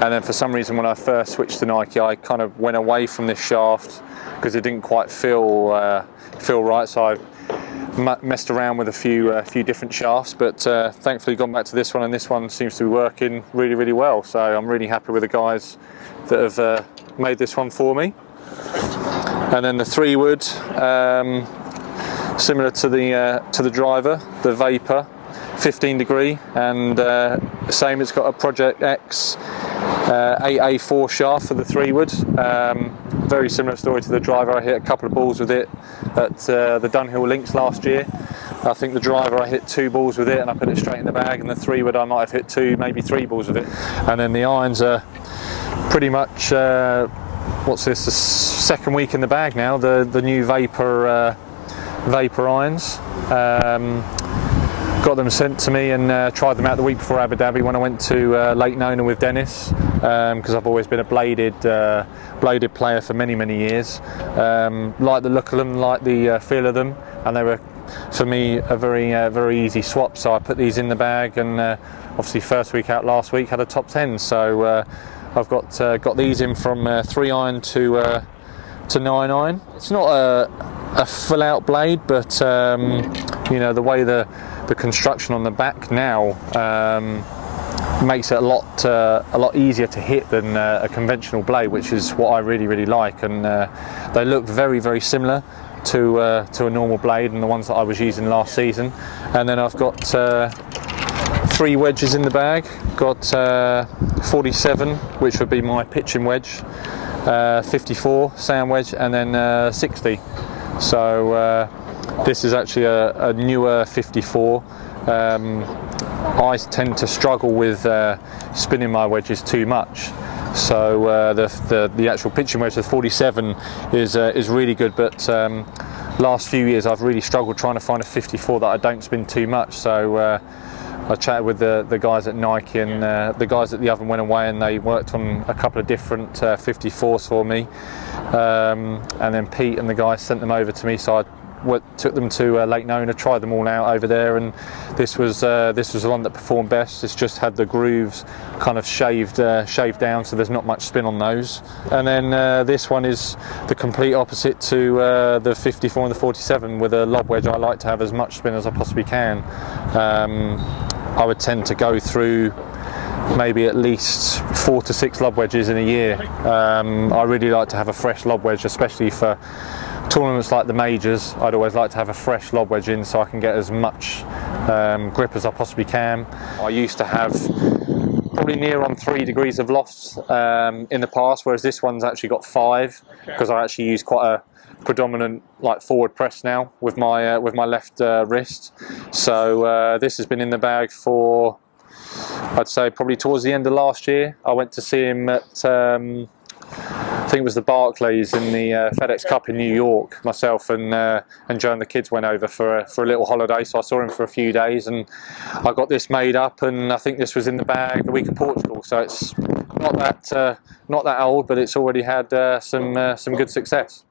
And then for some reason when I first switched to Nike, I kind of went away from this shaft because it didn't quite feel right, so I messed around with a few different shafts, but thankfully gone back to this one, and this one seems to be working really, really well. So I'm really happy with the guys that have made this one for me. And then the 3-wood, similar to the driver, the Vapor, 15 degree, and same, it's got a Project X 8A4 shaft for the 3-wood. Very similar story to the driver. I hit a couple of balls with it at the Dunhill Links last year. I think the driver, I hit 2 balls with it and I put it straight in the bag, and the 3-wood I might have hit 2, maybe 3 balls with it. And then the irons are pretty much, what's this, the second week in the bag now, the new Vapor irons. Got them sent to me and tried them out the week before Abu Dhabi when I went to Lake Nona with Dennis, because I've always been a bladed player for many, many years. Like the look of them, like the feel of them, and they were, for me, a very easy swap. So I put these in the bag, and obviously first week out last week had a top 10. So I've got these in from 3-iron to 9-iron. It's not a full-out blade, but you know, the way the construction on the back now makes it a lot easier to hit than a conventional blade, which is what I really, really like. And they look very, very similar to a normal blade and the ones that I was using last season. And then I've got 3 wedges in the bag. Got 47, which would be my pitching wedge, 54 sand wedge, and then 60. So this is actually a newer 54. I tend to struggle with spinning my wedges too much, so the actual pitching wedge, the 47, is really good. But last few years I've really struggled trying to find a 54 that I don't spin too much. So I chatted with the guys at Nike, and the guys at the oven went away and they worked on a couple of different 54s for me, and then Pete and the guys sent them over to me, so I took them to Lake Nona, tried them all out over there, and this was the one that performed best. It's just had the grooves kind of shaved down, so there's not much spin on those. And then this one is the complete opposite to the 54 and the 47. With a lob wedge, I like to have as much spin as I possibly can. I would tend to go through maybe at least 4 to 6 lob wedges in a year. I really like to have a fresh lob wedge, especially for tournaments like the majors. I'd always like to have a fresh lob wedge in so I can get as much grip as I possibly can. I used to have probably near on 3 degrees of loft in the past, whereas this one's actually got 5, because I actually use quite a predominant like forward press now with my left wrist. So this has been in the bag for, I'd say, probably towards the end of last year. I went to see him at I think it was the Barclays in the FedEx Cup in New York. Myself and Joe and the kids went over for a little holiday, so I saw him for a few days, and I got this made up, and I think this was in the bag the week of Portugal. So it's not that old, but it's already had some good success.